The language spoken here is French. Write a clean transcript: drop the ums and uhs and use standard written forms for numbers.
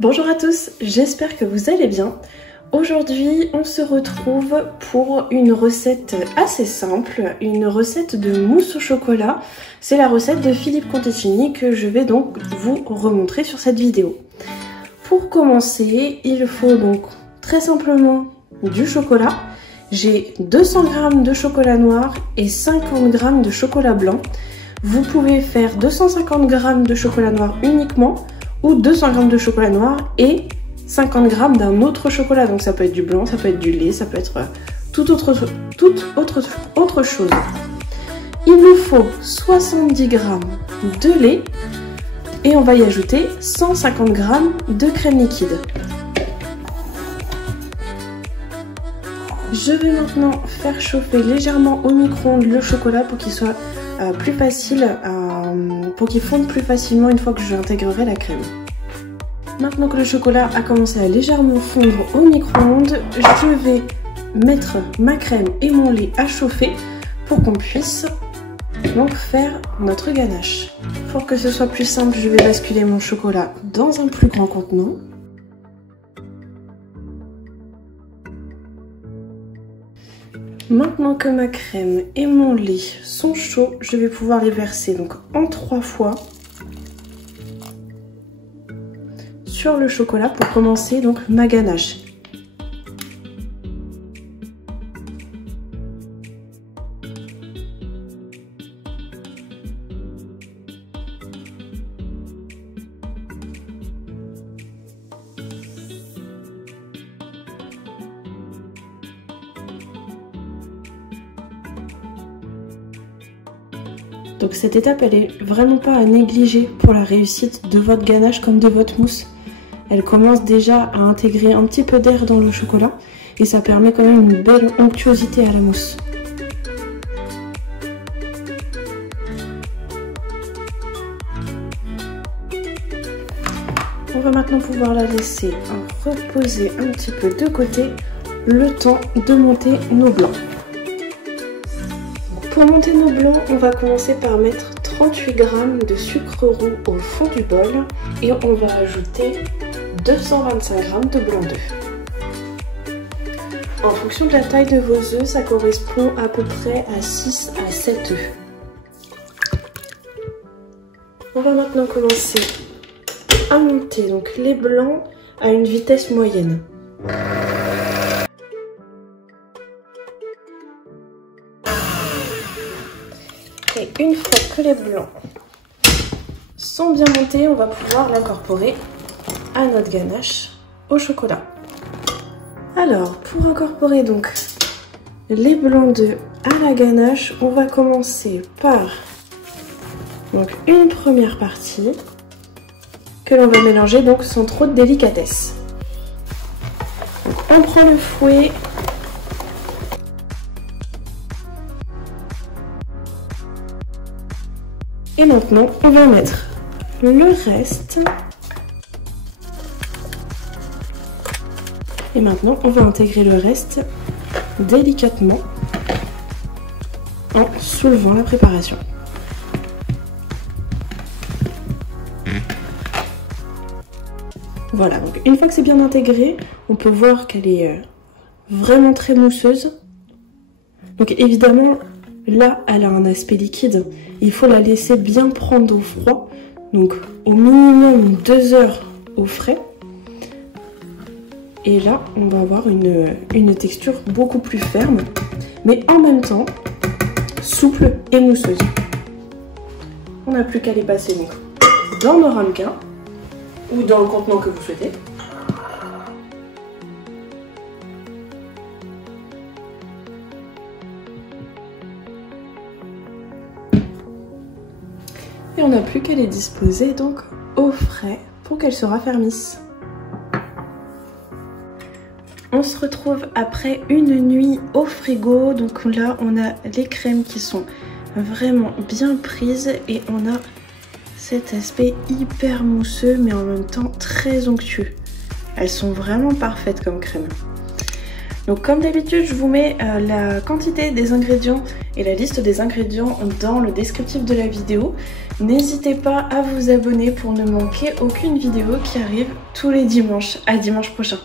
Bonjour à tous, j'espère que vous allez bien. Aujourd'hui, on se retrouve pour une recette assez simple, une recette de mousse au chocolat. C'est la recette de Philippe Conticini que je vais donc vous remontrer sur cette vidéo. Pour commencer, il faut donc très simplement du chocolat. J'ai 200 g de chocolat noir et 50 g de chocolat blanc. Vous pouvez faire 250 g de chocolat noir uniquement ou 200 g de chocolat noir et 50 g d'un autre chocolat. Donc ça peut être du blanc, ça peut être du lait, ça peut être toute autre chose. Il nous faut 70 g de lait et on va y ajouter 150 g de crème liquide. Je vais maintenant faire chauffer légèrement au micro-ondes le chocolat pour qu'il soit plus facile, pour qu'il fonde plus facilement une fois que j'intégrerai la crème. Maintenant que le chocolat a commencé à légèrement fondre au micro-ondes, je vais mettre ma crème et mon lait à chauffer pour qu'on puisse donc faire notre ganache. Pour que ce soit plus simple, je vais basculer mon chocolat dans un plus grand contenant. Maintenant que ma crème et mon lait sont chauds, je vais pouvoir les verser donc en 3 fois sur le chocolat pour commencer donc ma ganache. Donc cette étape, elle est vraiment pas à négliger pour la réussite de votre ganache comme de votre mousse. Elle commence déjà à intégrer un petit peu d'air dans le chocolat et ça permet quand même une belle onctuosité à la mousse. On va maintenant pouvoir la laisser reposer un petit peu de côté le temps de monter nos blancs. Pour monter nos blancs, on va commencer par mettre 38 g de sucre roux au fond du bol et on va ajouter 225 g de blanc d'œuf. En fonction de la taille de vos œufs, ça correspond à peu près à 6 à 7 œufs. On va maintenant commencer à monter donc les blancs à une vitesse moyenne. Et une fois que les blancs sont bien montés, on va pouvoir l'incorporer à notre ganache au chocolat. Alors, pour incorporer donc les blancs d'œufs à la ganache, on va commencer par donc une première partie que l'on va mélanger donc sans trop de délicatesse. Donc, on prend le fouet. Et maintenant, on va mettre le reste. Et maintenant, on va intégrer le reste délicatement en soulevant la préparation. Voilà, donc une fois que c'est bien intégré, on peut voir qu'elle est vraiment très mousseuse. Donc évidemment, là, elle a un aspect liquide. Il faut la laisser bien prendre au froid. Donc au minimum 2 heures au frais. Et là, on va avoir une texture beaucoup plus ferme. Mais en même temps, souple et mousseuse. On n'a plus qu'à les passer donc dans nos ramequins. Ou dans le contenant que vous souhaitez. Et on n'a plus qu'à les disposer donc au frais pour qu'elles se raffermissent. On se retrouve après une nuit au frigo. Donc là, on a les crèmes qui sont vraiment bien prises et on a cet aspect hyper mousseux mais en même temps très onctueux. Elles sont vraiment parfaites comme crème. Donc comme d'habitude, je vous mets la quantité des ingrédients et la liste des ingrédients dans le descriptif de la vidéo. N'hésitez pas à vous abonner pour ne manquer aucune vidéo qui arrive tous les dimanches. À dimanche prochain.